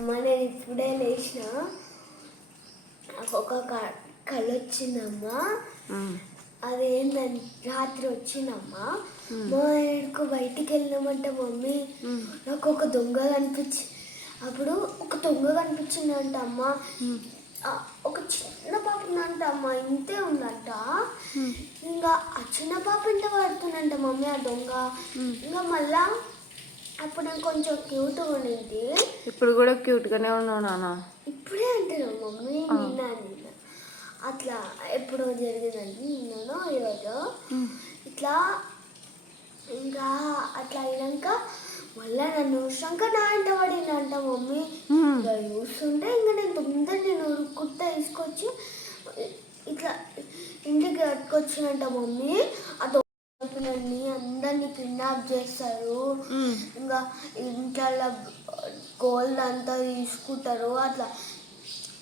అమ్మ నేను ఇప్పుడే లేచిన. నాకు ఒక క- కళ వచ్చిందమ్మా. అదేంటంటే రాత్రి వచ్చిందమ్మా. మా ఏడుకు బయటికి వెళ్ళినామంట మమ్మీ. నాకు ఒక దొంగ కనిపించి అప్పుడు ఒక దొంగ కనిపించిందంట అమ్మ ఒక చిన్న పాప ఉందంట అమ్మ ఇంతే ఉందంట. ఇంకా ఆ చిన్న పాప ఇంట పడుతుందంట మమ్మీ ఆ దొంగ? ఇంకా మళ్ళా అప్పుడు నాకు కొంచెం క్యూట్ ఉండింది. ఇప్పుడు కూడా క్యూట్గానే ఉన్నావు నాన్న. ఇప్పుడే అంటారు మమ్మీ నిన్న నిన్న. అట్లా ఎప్పుడో జరిగిందండి నిన్ననో ఈరోజు. ఇట్లా ఇంకా అట్లా అయినాక మళ్ళా నన్ను చూసాక నా ఇంట పడిందంట మమ్మీ. ఇంకా చూస్తుంటే ఇంకా నేను తొందర నేను ఉరుక్కుంటా తీసుకొచ్చి ఇట్లా ఇంటికి కట్టుకొచ్చినంట మమ్మీ. ఆ దొంగలని అందరినీ కిడ్నాప్ చేస్తారు. ఇంకా ఇంట్లో గోల్డ్ అంతా తీసుకుంటారు. అట్లా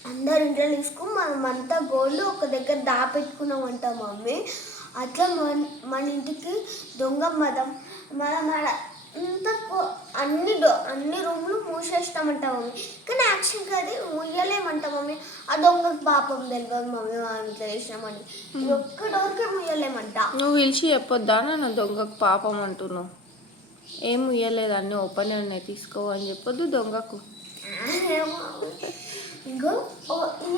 అందరు ఇంట్లో తీసుకుని మనం అంతా గోల్డ్ ఒక దగ్గర దాపెట్టుకున్నామంట మమ్మీ. అట్లా మన మన ఇంటికి దొంగ మదం. మనం అంతా గో- అన్ని డో అన్ని రూమ్లు మూసేస్తామంట మమ్మీ. కానీ యాక్చువల్గా అది ముయ్యలేమంట మమ్మీ. ఆ దొంగకు పాపం తెలియదు మమ్మీ మనం చేసినామని. ఒక్క డోర్కే ముయ్యలేమంట నువ్వు పిలిచి చెప్పొద్దా నాన్న దొంగకు పాపం అంటున్నావు. ఏం ఉయ్యలేదు అన్నీ ఓపెన్ ఉన్నాయి తీసుకో అని చెప్పొద్దు దొంగకు. ఇంకో ఈ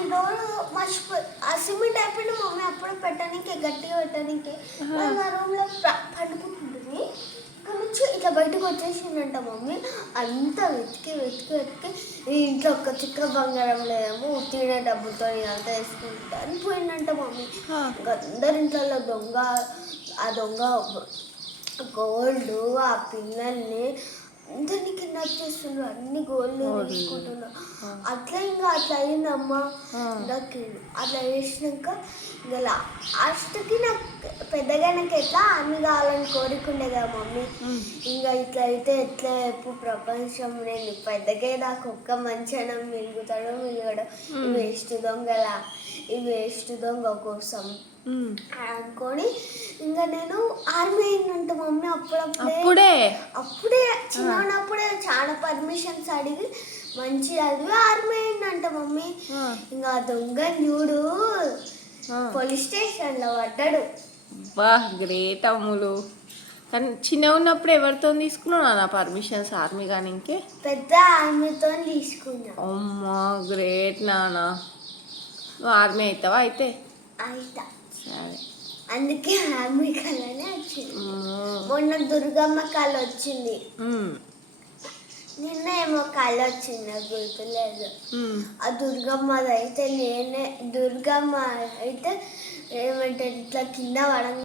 ఆ సిమెంట్ అయిపోయిన మమ్మీ అప్పుడే పెట్టడానికి గట్టిగా పెట్టడానికి. మా పండుకుంటుంది బయటకు వచ్చేసిందంట మమ్మీ. అంతా వెతికి వెతికి వెతికి ఈ ఇంట్లో ఒక్క చిక్క బంగారం లేదేమో ఉత్తిన డబ్బులతో ఇదంతా వేసుకుంటా అని పోయిందంట మమ్మీ. అందరి ఇంట్లో దొంగ ఆ దొంగ గోల్డ్ ఆ పిల్లల్ని అందరినీ కిడ్నాప్ చేస్తున్నారు అన్ని గోల్డ్ తీసుకుంటున్నారు అట్లా ఇంకా అట్లా అయిందమ్మా. నాకు అట్లా చేసినాక ఇంకా లాస్ట్కి నాకు పెద్దగా నాకు ఎట్లా అన్ని కావాలని కోరికుండే కదా మమ్మీ. ఇంకా ఇట్లా అయితే ఎట్లా ఎప్పుడు ప్రపంచం నేను పెద్దగా నాకు ఒక్క మంచనం మిలుగుతాడో మిలుగడో ఈ వేస్ట్ దొంగల ఈ వేస్ట్ దొంగ కోసం. అనుకొని ఇంకా నేను ఆర్మీ అయిందంట మమ్మీ అప్పుడప్పుడే. అప్పుడే పర్మిషన్స్ అడిగి మంచి చదివి ఆర్మీ అయిందంట మమ్మీ. ఇంకా దొంగ చూడు. పోలీస్ స్టేషన్లో పడ్డాడు. బా గ్రేట్ అమ్ములు. కానీ చిన్న ఉన్నప్పుడు ఎవరితో తీసుకున్నావు నాన్న పర్మిషన్స్ ఆర్మీ కానీ ఇంకే? పెద్ద ఆర్మీతో తీసుకున్నా. అమ్మా గ్రేట్ నాన్న. నువ్వు ఆర్మీ అవుతావా అయితే? అయితా సరే. అందుకే ఆర్మీ కళనే వచ్చింది. మొన్న దుర్గమ్మ కళ వచ్చింది. నిన్న ఏమో కళ వచ్చింది గుర్తులేదు. ఆ దుర్గమ్మది అయితే నేనే దుర్గమ్మ అయితే ఏమంటారు ఇట్లా కింద పడంగా